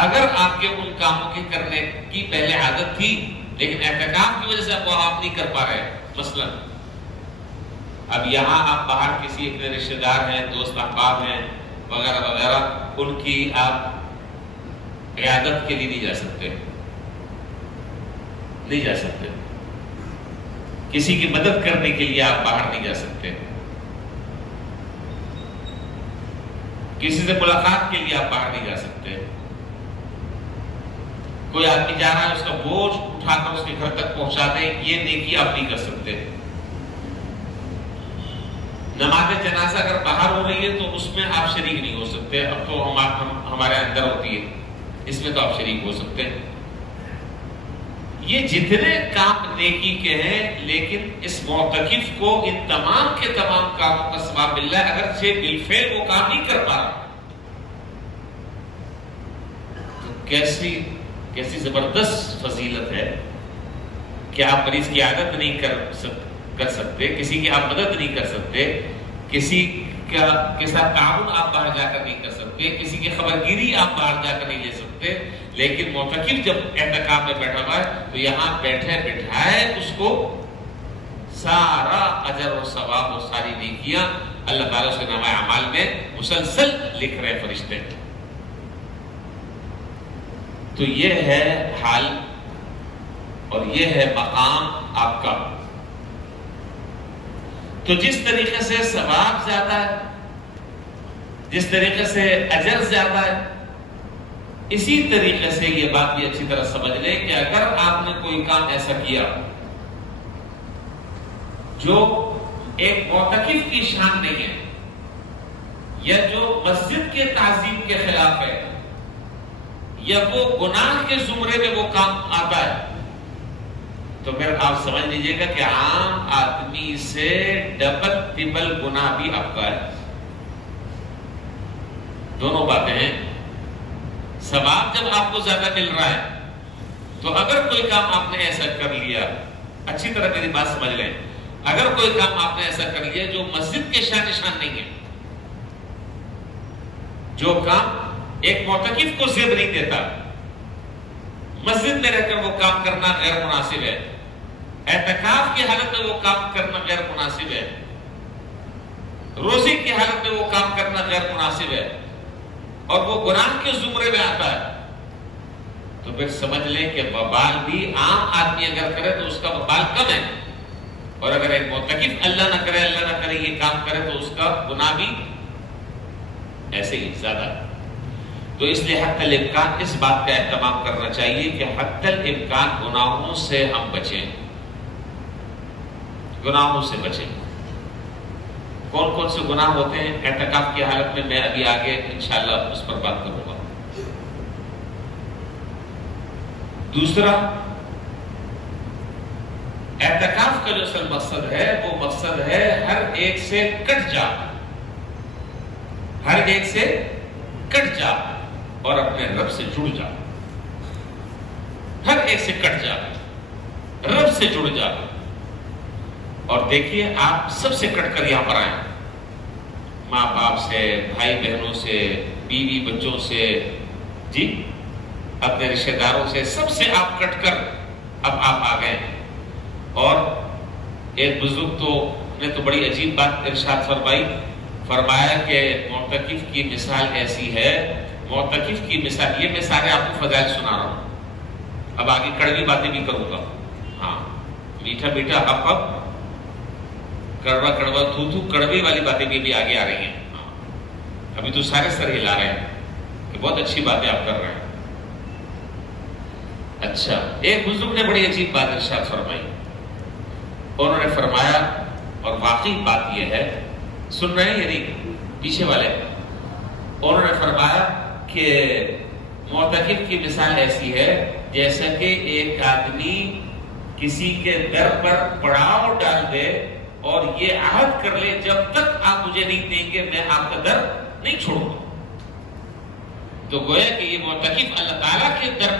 اگر آپ کے ان کاموں کے کرنے کی پہلے عادت تھی لیکن اعتکاف کی وجہ سے وہ آپ نہیں کر پا رہے، مثلا اب یہاں آپ باہر کسی اپنے رشتہ دار ہیں، دوست احباب ہیں وغیرہ وغیرہ، ان کی آپ عیادت کے لیے نہیں جا سکتے، نہیں جا سکتے، کسی کی مدد کرنے کے لیے آپ باہر نہیں جا سکتے، کسی سے ملاقات کے لیے آپ باہر نہیں جا سکتے، کوئی آدمی جا رہا ہے اس کا بوجھ اٹھا کر اس کے گھر تک پہنچا دیں، یہ نیکی آپ نہیں کر سکتے۔ نماز جنازہ اگر باہر ہو رہی ہے تو اس میں آپ شریک نہیں ہو سکتے، اب تو ہمارے اندر ہوتی ہے، اس میں تو آپ شریک ہو سکتے ہیں۔ یہ جتنے کام نیکی کے ہیں، لیکن اس معتکف کو ان تمام کے تمام کاموں کا ثواب مل رہا ہے، اگرچہ بالفعل وہ کام نہیں کر پا رہا۔ تو کیسی زبردست فضیلت ہے کہ آپ مریض کی عادت نہیں کر سکتے، کسی کی آپ مدد نہیں کر سکتے، کسی کے ساتھ تعاون آپ باہر جا کر نہیں کر سکتے، کسی کی خبرگیری آپ باہر جا کر نہیں لے سکتے، لیکن معتکف جب اعتکاف میں بیٹھا ہوا ہے تو یہاں بیٹھے بٹھائے اس کو سارا اجر و ثواب اور ساری نیکیاں اللہ تعالیٰ سے نامہ اعمال میں مسلسل لکھ رہے فرشتے۔ تو یہ ہے حال اور یہ ہے مقام آپ کا۔ تو جس طریقے سے ثواب زیادہ ہے، جس طریقے سے اجر زیادہ ہے، اسی طریقے سے یہ بات بھی اچھی طرح سمجھ لیں کہ اگر آپ نے کوئی کام ایسا کیا جو ایک معتکف کی شان نہیں ہے، یا جو مسجد کے تعظیم کے خلاف ہے، یا وہ گناہ کے زمرے میں وہ کام آتا ہے، تو پھر آپ سمجھ لیجئے گا کہ عام آدمی سے ڈبل ٹربل گناہ بھی آپ کا ہے۔ دونوں باتیں ہیں۔ ثواب جب آپ کو زیادہ مل رہا ہے تو اگر کوئی کام آپ نے ایسا کر لیا، اچھی طرح میری بات سمجھ لیں، اگر کوئی کام آپ نے ایسا کر لیا جو مسجد کے شان نشان نہیں ہے، جو کام ایک معتکف کو زیب نہیں دیتا، مسجد میں رہ کر وہ کام کرنا غیر مناسب ہے، اعتکاف کی حالت میں وہ کام کرنا غیر مناسب ہے، روزے کی حالت میں وہ کام کرنا غیر مناسب ہے، اور وہ گناہ کے زمرے میں آتا ہے، تو پھر سمجھ لیں کہ وبال بھی عام آدمی اگر کرے تو اس کا وبال کم ہے، اور اگر ایک معتکف اللہ نہ کرے یہ کام کرے تو اس کا گناہ بھی ایسے ہی زیادہ ہے۔ تو اس لیے حتی الامکان اس بات کا اہتمام کرنا چاہیے کہ حتی الامکان گناہوں سے ہم بچیں، گناہوں سے بچیں۔ کون کون سے گناہ ہوتے ہیں اعتکاف کی حالت میں ابھی آگے انشاءاللہ اس پر بات کروں گا۔ دوسرا، اعتکاف کا جو اصل مقصد ہے وہ مقصد ہے ہر ایک سے کٹ جا، ہر ایک سے کٹ جا اور اپنے رب سے جڑ جا، ہر ایک سے کٹ جا، رب سے جڑ جا۔ اور دیکھیے آپ سب سے کٹ کر یہاں پر آئیں، ماں باپ سے، بھائی بہنوں سے، بیوی بچوں سے، جی اپنے رشتہ داروں سے، سب سے آپ کٹ کر اب آپ آ گئے۔ اور ایک بزرگ نے تو بڑی عجیب بات ارشاد فرمایا کہ معتکف کی مثال ایسی ہے، معتکف کی مثال، یہ مثالیں آپ کو فضائل سنا رہا ہوں، اب آگے کڑوی باتیں بھی کروں گا، ہاں میٹھا میٹھا ہپ کڑوا کڑوا تھو کڑوی والی باتیں بھی آگے آ رہی ہیں، ابھی تو سارے سر ہلا رہے ہیں کہ بہت اچھی باتیں آپ کر رہے ہیں۔ اچھا، ایک بزرگ نے بڑی عجیب بات ارشاد فرمائی، انہوں نے فرمایا، اور واقعی بات یہ ہے، سن رہے ہیں یعنی پیچھے والے، انہوں نے فرمایا کہ معتکف کی مثال ایسی ہے جیسا کہ ایک آدمی کسی کے در پر پڑاؤ ڈال دے اور یہ عہد کر لے جب تک آپ مجھے نہیں دیں گے میں آپ کا در نہیں چھوڑوں گا۔ تو گویا کہ یہ معتکف اللہ تعالیٰ کے در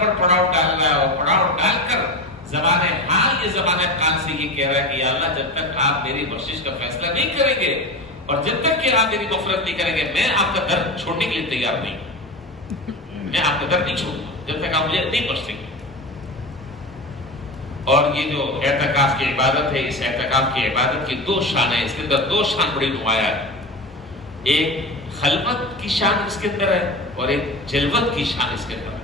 پر پڑاؤ ڈال رہا ہے، اور پڑاؤ ڈال کر زبان حال یہ زبان قال سے یہ کہہ رہا ہے کہ یا اللہ جب تک آپ میری بخشش کا فیصلہ نہیں کریں گے اور جب تک کہ آپ میری مغفرت نہیں کریں گے میں آپ کا درد چھوڑنے کے لیے تیار نہیں، میں آپ کا درد نہیں چھوڑوں گا جب تک آپ مجھے نہیں بخشیں گے۔ اور یہ جو اعتکاف کی عبادت ہے، اس اعتکاف کی عبادت کی دو شان ہیں، اس کے اندر دو شان بڑی نمایاں ہے، ایک خلوت کی شان اس کے اندر ہے اور ایک جلوت کی شان اس کے اندر ہے،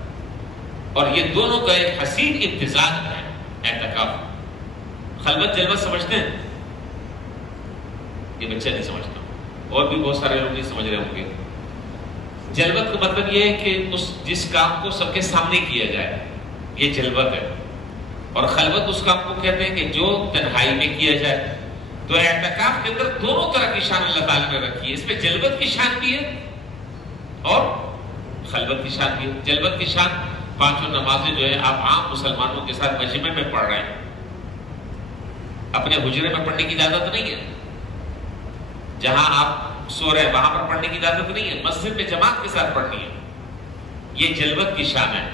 اور یہ دونوں کا ایک حسین امتزاج ہے اعتکاف۔ خلوت جلوت سمجھتے ہیں؟ یہ بچہ نہیں سمجھتا، اور بھی بہت سارے لوگ نہیں سمجھ رہے ہوں گے۔ جلوت کا مطلب یہ ہے کہ جس کام کو سب کے سامنے کیا جائے، یہ جلوت ہے، اور خلوت اس کام کو کہتے ہیں کہ جو تنہائی میں کیا جائے۔ تو اعتکاف کے اندر دونوں طرح کی شان اللہ تعالیٰ نے رکھی ہے، اس میں جلوت کی شان بھی ہے اور خلوت کی شان بھی ہے۔ جلوت کی شان پانچوں نمازیں جو ہے آپ عام مسلمانوں کے ساتھ مجمع میں پڑھ رہے ہیں، اپنے حجرے میں پڑھنے کی اجازت نہیں ہے، جہاں آپ سو رہے ہیں وہاں پر پڑھنے کی اجازت نہیں ہے، مسجد میں جماعت کے ساتھ پڑھنی ہے، یہ جلوت کی شان ہے۔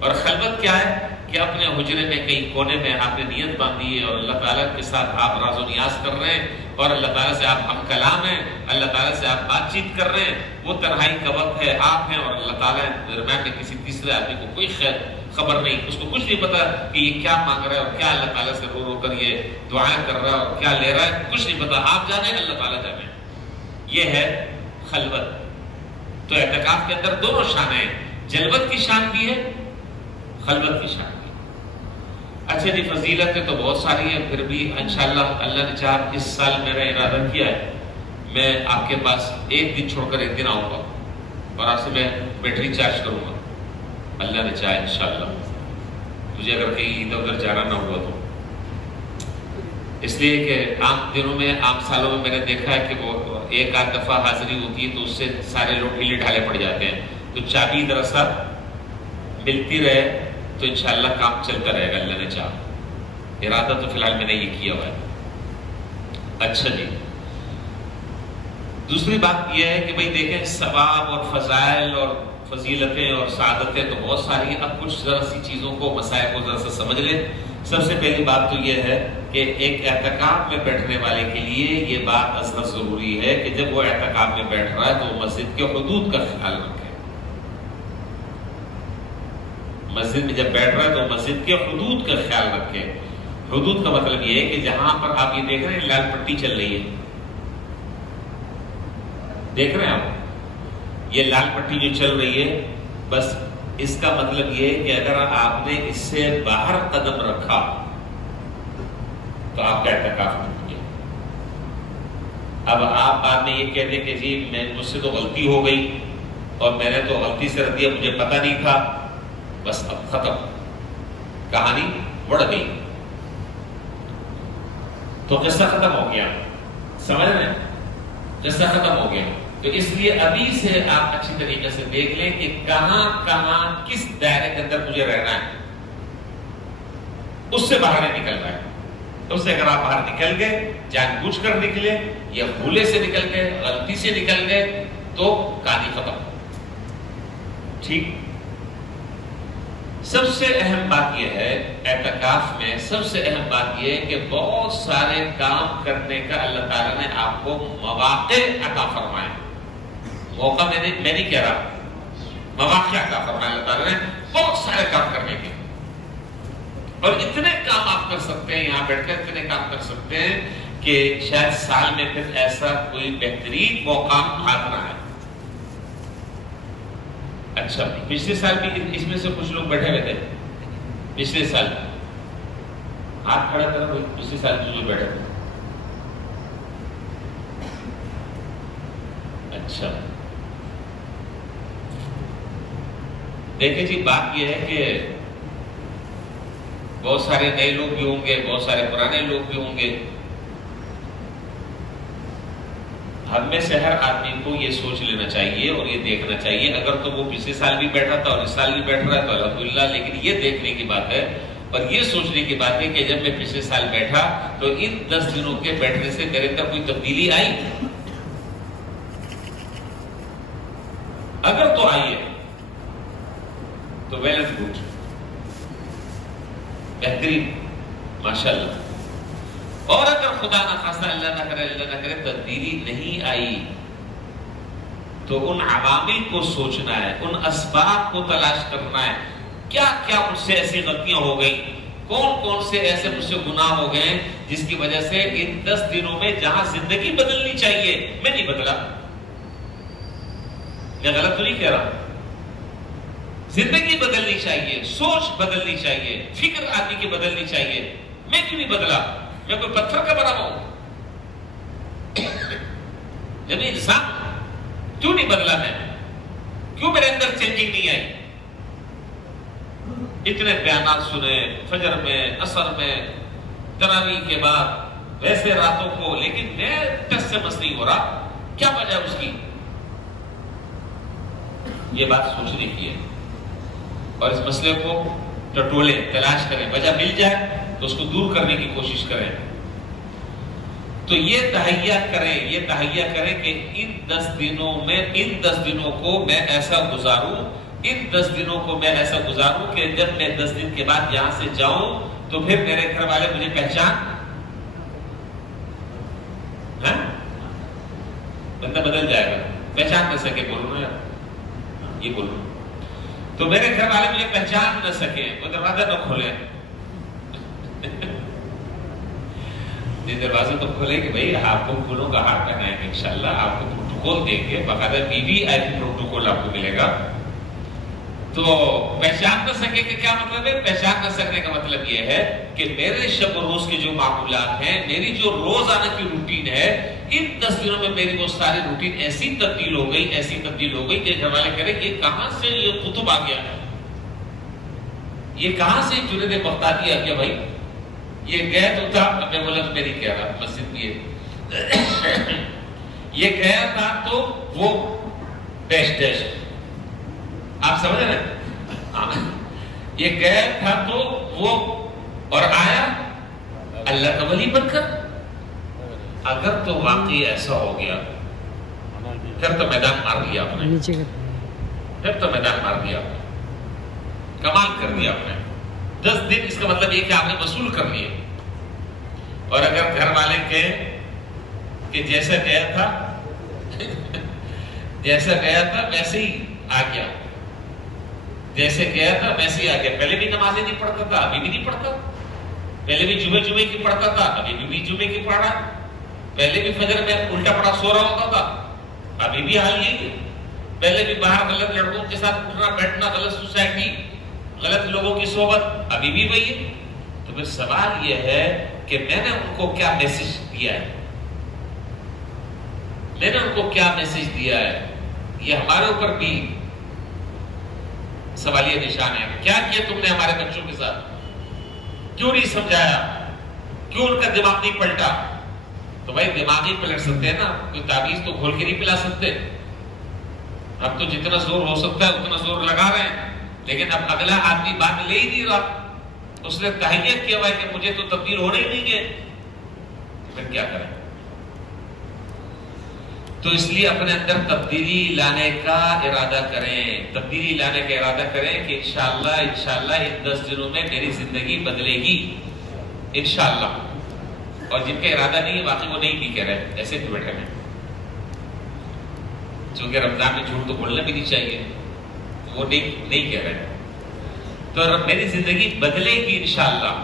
اور خلوت کیا ہے کہ اپنے حجرے میں کئی کونے میں آپ نے نیت باندھی ہے اور اللہ تعالیٰ کے ساتھ آپ راز و نیاز کر رہے ہیں، اور اللہ تعالیٰ سے آپ ہم کلام ہیں، اللہ تعالیٰ سے آپ بات چیت کر رہے ہیں، وہ تنہائی کا وقت ہے، آپ ہیں اور اللہ تعالیٰ درمیان میں کسی تیسرے آدمی کو کوئی خبر نہیں، اس کو کچھ نہیں پتا کہ یہ کیا مانگ رہا ہے اور کیا اللہ تعالیٰ سے رو رو کر یہ دعائیں کر رہا ہے اور کیا لے رہا ہے، کچھ نہیں پتا، آپ جانے اللہ تعالیٰ جانے۔ یہ ہے خلوت۔ تو اعتکاف کے اندر دونوں شان ہیں، جلوت کی شان بھی ہے، خلوت کی شان بھی۔ اچھا جی، فضیلتیں تو بہت ساری ہیں، پھر بھی انشاءاللہ اللہ نے چاہا اس سال میرا ارادہ کیا ہے میں آپ کے پاس ایک دن چھوڑ کر ایک دن آؤں گا اور آپ سے میں بیٹری چارج کروں گا، اللہ نے چاہا انشاءاللہ، مجھے اگر کہیں ادھر ادھر جانا نہ ہوا تو۔ اس لیے کہ عام دنوں میں، عام سالوں میں میں نے دیکھا ہے کہ وہ ایک آدھ دفعہ حاضری ہوتی ہے تو اس سے سارے لوگ ڈھیلے ڈھالے پڑ جاتے ہیں، تو چابی درسا ملتی رہے تو انشاءاللہ کام چلتا رہے گا اللہ نے چاہا۔ ارادہ تو فی الحال میں نے یہ کیا ہوا ہے۔ اچھا جی، دوسری بات یہ ہے کہ بھئی دیکھیں ثواب اور فضائل اور فضیلتیں اور سعادتیں تو بہت ساری ہیں، اب کچھ ذرا سی چیزوں کو، مسائل کو ذرا سا سمجھ لیں۔ سب سے پہلی بات تو یہ ہے کہ ایک اعتکاف میں بیٹھنے والے کے لیے یہ بات اصل ضروری ہے کہ جب وہ اعتکاف میں بیٹھ رہا ہے تو وہ مسجد کے حدود کا خیال رکھے۔ مسجد میں جب بیٹھ رہا ہے تو مسجد کے حدود کا خیال رکھے۔ حدود کا مطلب یہ ہے کہ جہاں پر آپ یہ دیکھ رہے ہیں لال پٹی چل رہی ہے، دیکھ رہے ہیں آپ یہ لال پٹی جو چل رہی ہے، بس اس کا مطلب یہ ہے کہ اگر آپ نے اس سے باہر قدم رکھا تو آپ کا اعتکاف ٹوٹ گیا۔ اب آپ بعد میں یہ کہہ دیں کہ جی مجھ سے تو غلطی ہو گئی اور میں نے تو غلطی سے رکھ دیا، مجھے پتہ نہیں تھا، بس اب ختم، کہانی بڑھ گئی، تو قصہ ختم ہو گیا، سمجھ رہے ہیں؟ قصہ ختم ہو گیا۔ تو اس لیے ابھی سے آپ اچھی طریقے سے دیکھ لیں کہ کہاں کہاں کس دائرے کے اندر مجھے رہنا ہے، اس سے باہر نہیں نکلنا ہے۔ اس سے اگر آپ باہر نکل گئے، جان بوجھ کر نکلے یا بھولے سے نکل گئے، غلطی سے نکل گئے، تو کہانی ختم۔ ٹھیک، سب سے اہم بات یہ ہے اعتکاف میں، سب سے اہم بات یہ ہے کہ بہت سارے کام کرنے کا اللہ تعالیٰ نے آپ کو مواقع عطا فرمائے۔ موقع میں نہیں کہہ رہا، مواقع عطا فرمائے اللہ تعالیٰ نے بہت سارے کام کرنے کے، اور اتنے کام آپ کر سکتے ہیں، یہاں بیٹھ کر اتنے کام کر سکتے ہیں کہ شاید سال میں پھر ایسا کوئی بہترین موقع ہاتھ نہ آئے۔ اچھا، پچھلے سال بھی اس میں سے کچھ لوگ بیٹھے ہوئے تھے، پچھلے سال ہاتھ کھڑا کرا کوئی، پچھلے سال جو بیٹھے تھے۔ اچھا، دیکھیں جی بات یہ ہے کہ بہت سارے نئے لوگ بھی ہوں گے، بہت سارے پرانے لوگ بھی ہوں گے۔ ہم میں سے ہر آدمی کو یہ سوچ لینا چاہیے اور یہ دیکھنا چاہیے، اگر تو وہ پچھلے سال بھی بیٹھا تھا اور اس سال بھی بیٹھ رہا ہے تو الحمدللہ، لیکن یہ دیکھنے کی بات ہے اور یہ سوچنے کی بات ہے کہ جب میں پچھلے سال بیٹھا تو ان 10 دنوں کے بیٹھنے سے میرے اندر کوئی تبدیلی آئی؟ اگر تو آئی ہے تو ویل اینڈ گڈ، بہترین، ماشاءاللہ۔ اور اگر خدا نہ خاصہ اللہ نہ کرے تبدیلی نہیں آئی تو ان عوامل کو سوچنا ہے، ان اسباب کو تلاش کرنا ہے، کیا کیا مجھ سے ایسی غلطیاں ہو گئی، کون کون سے ایسے مجھ سے گناہ ہو گئے جس کی وجہ سے ان 10 دنوں میں جہاں زندگی بدلنی چاہیے میں نہیں بدلا۔ میں غلط تو نہیں کہہ رہا، زندگی بدلنی چاہیے، سوچ بدلنی چاہیے، فکر آدمی کی بدلنی چاہیے، میں کیوں نہیں بدلا؟ میں کوئی پتھر کا بنا ہوں؟ جب انسان کیوں نہیں بدلا؟ میں کیوں میرے اندر چینجنگ نہیں آئی؟ اتنے بیانات سنے فجر میں، عصر میں، تراویح کے بعد، ویسے راتوں کو، لیکن میں ٹس سے مس نہیں ہو رہا، کیا وجہ اس کی؟ یہ بات سوچنے کی ہے اور اس مسئلے کو ٹٹولیں، تلاش کریں، وجہ مل جائے تو اس کو دور کرنے کی کوشش کریں۔ تو یہ تہیہ کریں کہ ان 10 دنوں میں، ان 10 دنوں کو میں ایسا گزاروں، ان 10 دنوں کو میں ایسا گزاروں کہ جب میں 10 دن کے بعد یہاں سے جاؤں تو پھر میرے گھر والے مجھے پہچان، بندہ بدل جائے گا، پہچان نہ سکے، بولو نا یہ بولو، تو میرے گھر والے مجھے پہچان نہ سکے، وہ دروازہ نہ کھولے، یہ دروازے تو کھولے کہ بھائی آپ کو پھولوں کا ہار پہنائیں گے انشاءاللہ، آپ کو پروٹوکول دیں گے، باقاعدہ VVIP پروٹوکول آپ کو ملے گا۔ تو پہچان نہ سکے کہ کیا مطلب ہے؟ پہچان نہ سکنے کا مطلب یہ ہے کہ میرے شب و روز کے جو معمولات ہیں، میری جو روزانہ کی روٹین ہے، ان 10 دنوں میں میری وہ ساری روٹین ایسی تبدیل ہو گئی کہ گھر والے کہہ رہے یہ کہاں سے یہ قطب آ گیا، یہ کہاں سے جنید بغدادی آ گیا بھائی، یہ گیا تو تھا، میں بولا تو میری کہہ رہا مسجد میں یہ گیا تھا تو وہ ڈیش ڈیش، آپ سمجھ رہے ہیں؟ یہ گیا تھا تو وہ، اور آیا اللہ کا ولی بن کر۔ اگر تو واقعی ایسا ہو گیا پھر تو میدان مار لیا آپ نے، پھر تو میدان مار دیا آپ نے، کمال کر دیا آپ نے۔ 10 دن اس کا مطلب یہ کہ آپ نے وصول کر لیے۔ اور اگر گھر والے کہیں کہ جیسا گیا تھا ویسے ہی آ گیا، جیسے گیا تھا ویسے ہی آ گیا، پہلے بھی نمازیں نہیں پڑھتا تھا، ابھی بھی نہیں پڑھتا، پہلے بھی جمعے کی پڑھتا تھا، ابھی بھی جمعے کی پڑھ رہا، پہلے بھی فجر میں الٹا پڑا سو رہا ہوتا تھا، ابھی بھی حال یہی ہے، پہلے بھی باہر غلط لڑکوں کے ساتھ اٹھنا بیٹھنا، غلط سوسائٹی، غلط لوگوں کی صحبت، ابھی بھی وہی ہے۔ تو پھر سوال یہ ہے کہ میں نے ان کو کیا میسج دیا ہے، میں نے ان کو کیا میسج دیا ہے؟ یہ ہمارے اوپر بھی سوالیہ نشان ہے۔ کیا کیا تم نے ہمارے بچوں کے ساتھ؟ کیوں نہیں سمجھایا؟ کیوں ان کا دماغ نہیں پلٹا؟ تو بھائی دماغ ہی پلٹ سکتے ہیں نا، کوئی تعویذ تو کھول کے نہیں پلا سکتے۔ اب تو جتنا زور ہو سکتا ہے اتنا زور لگا رہے ہیں، لیکن اب اگلا آدمی بات لے ہی نہیں رہا، اس نے تہیہ کیا ہوا ہے کہ مجھے تو تبدیل ہونے ہی نہیں ہے، پھر کیا کریں؟ تو اس لیے اپنے اندر تبدیلی لانے کا ارادہ کریں، تبدیلی لانے کا ارادہ کریں کہ انشاءاللہ ان 10 دنوں میں میری زندگی بدلے گی انشاءاللہ۔ اور جن کا ارادہ نہیں ہے واقعی وہ نہیں بھی کہہ رہے، ایسے بھی بیٹھے ہیں، چونکہ رمضان میں جھوٹ تو بولنا بھی نہیں چاہیے، وہ نہیں کہہ رہے۔ تو میری زندگی بدلے گی انشاءاللہ،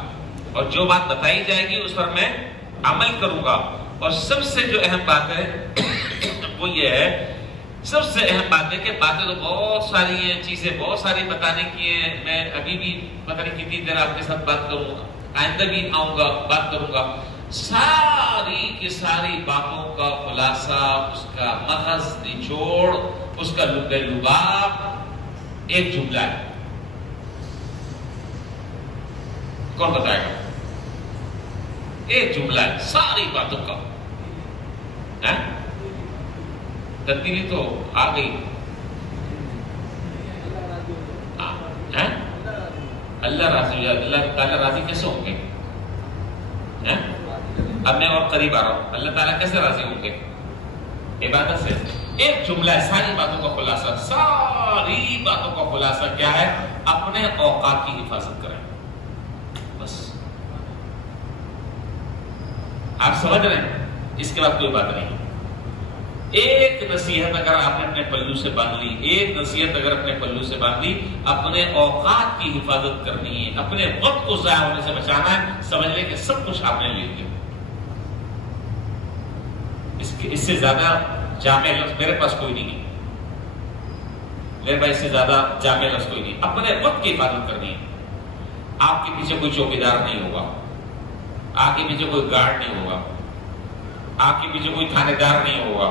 اور جو بات بتائی جائے گی اس پر میں عمل کروں گا۔ اور سب سے جو اہم بات ہے وہ یہ ہے، سب سے اہم بات ہے کہ باتیں تو بہت ساری ہیں، چیزیں بہت ساری بتانے کی ہیں، میں ابھی بھی پتہ نہیں کتنی دیر آپ کے ساتھ بات کروں گا، آئندہ بھی آؤں گا، بات کروں گا۔ ساری کی ساری باتوں کا خلاصہ، اس کا محض نچوڑ، اس کا لب لباب ایک جملہ ہے۔ کون بتائے گا؟ ایک جملہ ہے ساری باتوں کا۔ تبدیلی تو آ گئی، اللہ راضی، اللہ تعالیٰ راضی کیسے ہوں گے؟ اب میں اور قریب آ رہا ہوں، اللہ تعالیٰ کیسے راضی ہوں گے؟ عبادت سے۔ ایک جملہ ہے ساری باتوں کا خلاصہ، ساری باتوں کا خلاصہ کیا ہے؟ اپنے اوقات کی حفاظت کریں، بس۔ آپ سمجھ رہے ہیں؟ اس کے بعد کوئی بات نہیں. ایک نصیحت اگر آپ نے اپنے پلو سے باندھ لی، ایک نصیحت اگر اپنے پلو سے باندھ لی، اپنے اوقات کی حفاظت کرنی ہے، اپنے وقت کو ضائع ہونے سے بچانا ہے، سمجھ لیں کہ سب کچھ آپ نے لے لیا. اس سے زیادہ جامع لفظ میرے پاس کوئی نہیں ہے. میرے بھائی، اس سے زیادہ جامع لفظ کوئی نہیں. اپنے وقت کی حفاظت کرنی ہے. آپ کے پیچھے کوئی چوکیدار نہیں ہوگا، آپ کے پیچھے کوئی گارڈ نہیں ہوگا، آپ کے پیچھے کوئی تھانے دار نہیں ہوگا.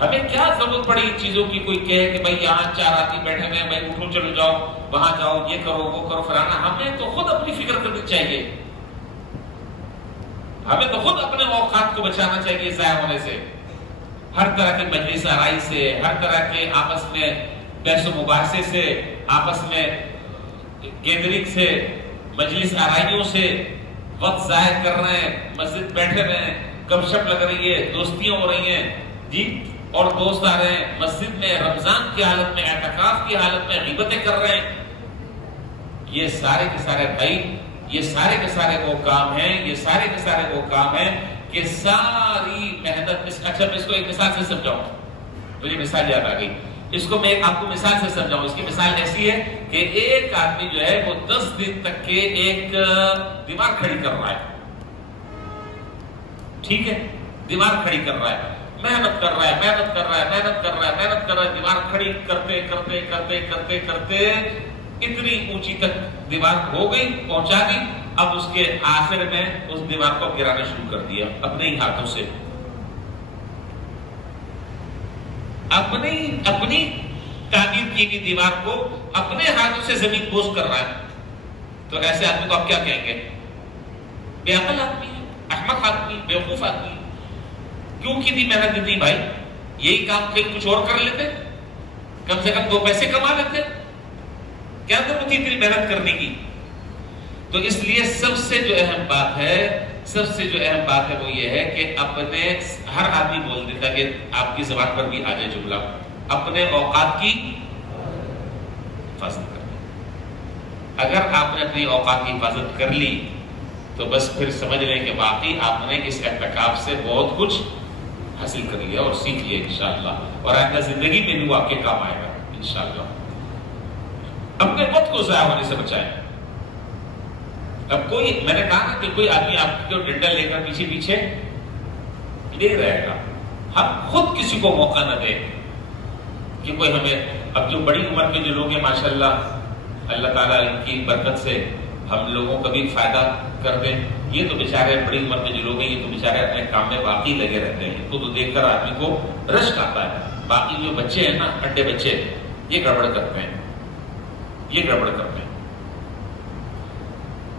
ہمیں کیا ضرورت پڑی ان چیزوں کی؟ کوئی کہے کہ بھائی یہاں 4 آدمی بیٹھے ہوئے ہیں، بھائی اٹھو چلو جاؤ وہاں جاؤ، یہ کرو وہ کرو فلانا. ہمیں تو خود اپنی فکر کرنی چاہیے. ہمیں تو خود اپنے اوقات کو بچانا چاہیے ضائع ہونے سے. ہر طرح کے مجلس آرائی سے، ہر طرح کے آپس میں بحث و مباحثے سے، آپس میں گیدرنگ سے، مجلس آرائیوں سے وقت ضائع کر رہے ہیں. مسجد بیٹھے رہے ہیں، گپ شپ لگ رہی ہے، دوستیاں ہو رہی ہیں جی، اور دوست آ رہے ہیں مسجد میں، رمضان کی حالت میں، اعتکاف کی حالت میں غیبتیں کر رہے ہیں. یہ سارے کے سارے بھائی، یہ سارے کے سارے وہ کام ہیں، یہ سارے کے سارے وہ کام ہیں کہ ساری محنت. اچھا میں اس کو ایک مثال سے سمجھاؤں، مجھے مثال یاد آ گئی. اس کو میں آپ کو مثال سے سمجھاؤں. اس کی مثال ایسی ہے کہ ایک آدمی جو ہے وہ 10 دن تک کے ایک دیوار کھڑی کر رہا ہے. ٹھیک ہے، دیوار کھڑی کر رہا ہے، محنت کر رہا ہے، محنت کر رہا ہے، محنت کر رہا ہے، محنت کر رہا ہے. دیوار کھڑی کرتے کرتے کرتے کرتے کرتے اتنی اونچی تک دیوار ہو گئی، پہنچا دی. اب اس کے آخر میں اس دیوار کو گرانا شروع کر دیا اپنے ہی ہاتھوں سے. اپنی تعمیر کی گئی دیوار کو اپنے ہاتھوں سے زمین بوس کر رہا ہے. تو ایسے آدمی کو آپ کیا کہیں گے؟ بے عقل آدمی ہے، احمق آدمی، بیوقوف آدمی. کیوں کی محنت اتنی بھائی؟ یہی کام کہیں کچھ اور کر لیتے، کم سے کم 2 پیسے کما لیتے. کیا ضرورت تھی اتنی محنت کرنے کی؟ تو اس لیے سب سے جو اہم بات ہے وہ یہ ہے کہ اپنے، ہر آدمی بول دیتا کہ آپ کی زبان پر بھی آ جائے جملہ، اپنے اوقات کی حفاظت کریں. اگر آپ نے اپنی اوقات کی حفاظت کر لی تو بس پھر سمجھ لیں کہ باقی آپ نے اس اعتکاف سے بہت کچھ حاصل کر لیا اور سیکھ لیا انشاءاللہ، اور آئندہ زندگی میں بھی وہ آپ کے کام آئے گا انشاءاللہ. اپنے وقت کو ضائع ہونے سے بچائیں. اب میں نے کہا نا کہ کوئی آدمی آپ کو ڈنڈا لے کر پیچھے پیچھے لے رہے گا. ہم خود کسی کو موقع نہ دیں کہ کوئی ہمیں، اب جو بڑی عمر کے جو لوگ ہیں ماشاءاللہ، اللہ تعالیٰ ان کی برکت سے ہم لوگوں کا بھی فائدہ کر دیں. یہ تو بیچارے بڑی عمر کے جو لوگ ہیں، یہ تو بیچارے اپنے کام میں باقی لگے رہتے ہیں. ان کو تو دیکھ کر آدمی کو رشک آتا ہے. باقی جو بچے ہیں نا، اڈے بچے، یہ گڑبڑ کرتے ہیں، یہ گڑبڑ کرتے ہیں.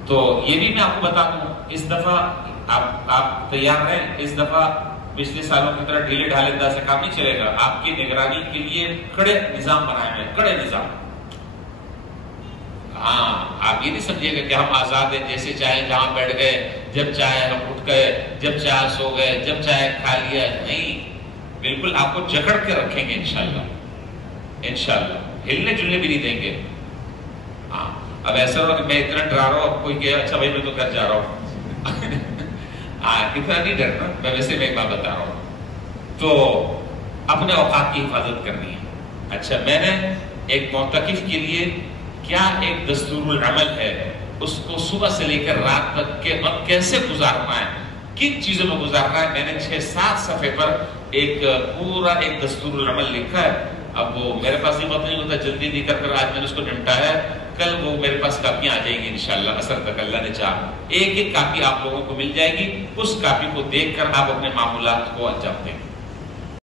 تو یہ بھی میں آپ کو بتا دوں، اس دفعہ آپ تیار رہیں. اس دفعہ پچھلے سالوں کی طرح ڈھیلے ڈھالے انداز سے کام نہیں چلے گا. آپ کی نگرانی کے لیے کڑے نظام بنائے ہیں، کڑے نظام. ہاں، آپ یہ نہیں سمجھیے گا کہ ہم آزاد ہیں، جیسے چاہے جہاں بیٹھ گئے، جب چاہے ہم اٹھ گئے، جب چاہے سو گئے، جب چاہے کھا لیا. نہیں، بالکل آپ کو جکڑ کے رکھیں گے انشاءاللہ. انشاءاللہ ہلنے جلنے بھی نہیں دیں گے. ہاں، اب ایسا ہو کہ میں اتنا ڈرا رہا ہوں، کوئی کہے اچھا بھائی میں تو گھر جا رہا ہوں. ہاں، اتنا نہیں ڈرنا، میں ویسے میں ایک بات بتا رہا ہوں. تو اپنے اوقات کی حفاظت کرنی ہے. اچھا، میں نے ایک معتکف کے لیے کیا ایک دستور العمل ہے، اس کو صبح سے لے کر رات تک کے وقت کیسے گزارنا ہے، کن چیزوں میں گزارنا ہے، میں نے 6-7 صفحے پر ایک پورا ایک دستور العمل لکھا ہے. اب وہ میرے پاس یہ وقت نہیں ہوتا جلدی نہیں کر آج میں نے اس کو نمٹایا ہے. کل وہ میرے پاس کاپیاں آ جائیں گی انشاءاللہ عصر تک اللہ نے چاہا. ایک ایک کاپی آپ لوگوں کو مل جائے گی. اس کاپی کو دیکھ کر آپ اپنے معمولات کو انجام دیں.